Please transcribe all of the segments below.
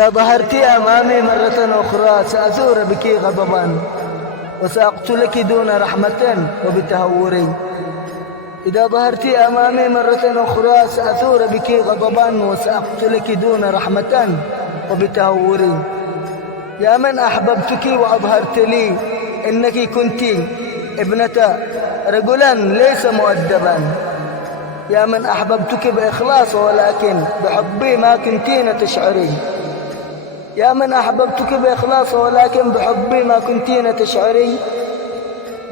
إذا ظهرت أمامي مرة أخرى سأثور بك غضبا وسأقتلك دون رحمة وبتهور. إذا ظهرت أمامي مرة أخرى سأثور بك غضبا وسأقتلك دون رحمة وبتهور. يا من أحببتك وأظهرت لي إنك كنت ابنة رجلا ليس مؤدبا. يا من أحببتك بإخلاص ولكن بحبي ما كنتين تشعرين. يا من أحببتك بإخلاص ولكن بحبي ما كنتين تشعرين.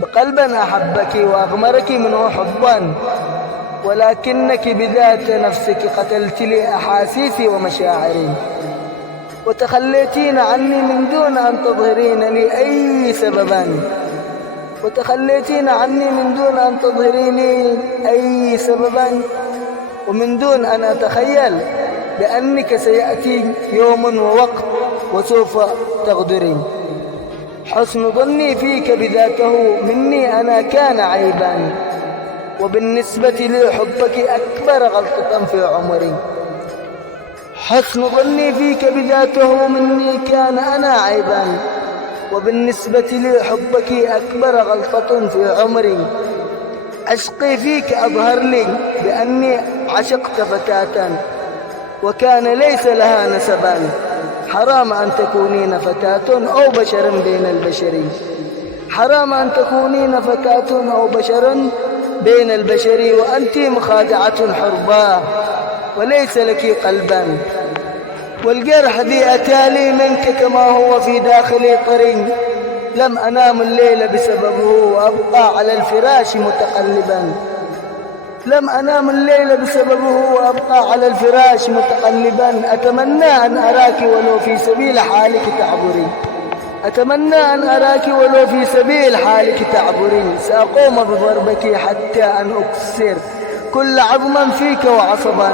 بقلب أحبك وأغمرك منه حبا ولكنك بذات نفسك قتلت لي أحاسيسي ومشاعري. وتخليتين عني من دون أن تظهرين لي أي سببا. وتخليتين عني من دون أن تظهريني أي سببا ومن دون أن أتخيل بأنك سيأتي يوم ووقت وسوف تغدرين. حسن ظني فيك بذاته مني أنا كان عيبا وبالنسبة لي حبك أكبر غلطة في عمري. حسن ظني فيك بذاته مني كان أنا عيبا وبالنسبة لي حبك أكبر غلطة في عمري. عشقي فيك أظهر لي بأني عشقت فتاة وكان ليس لها نسبا. حرام أن تكونين فتاة أو بشر بين البشر. حرام أن تكونين فتاة أو بشر بين البشر وأنت مخادعة حرباء وليس لك قلبا. والجرح ذي أتالي منك كما هو في داخلي طري. لم أنام الليل بسببه وأبقى على الفراش متقلبا. لم أنام الليل بسببه وأبقى على الفراش متقلبا. أتمنى أن أراك ولو في سبيل حالك تعبري. أتمنى أن أراك ولو في سبيل حالك تعبري. سأقوم بضربك حتى أن أكسر كل عظما فيك وعصبا.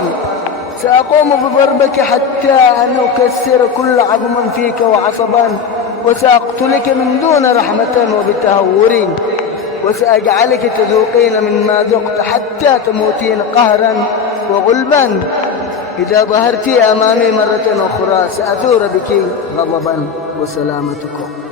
سأقوم بضربك حتى أن أكسر كل عظما فيك وعصبا وسأقتلك من دون رحمة وبتهور. وسأجعلك تذوقين مما ذقت حتى تموتين قهرا وغلبا. إذا ظهرت أمامي مرة أخرى سأثور بك غضبا وسلامتكم.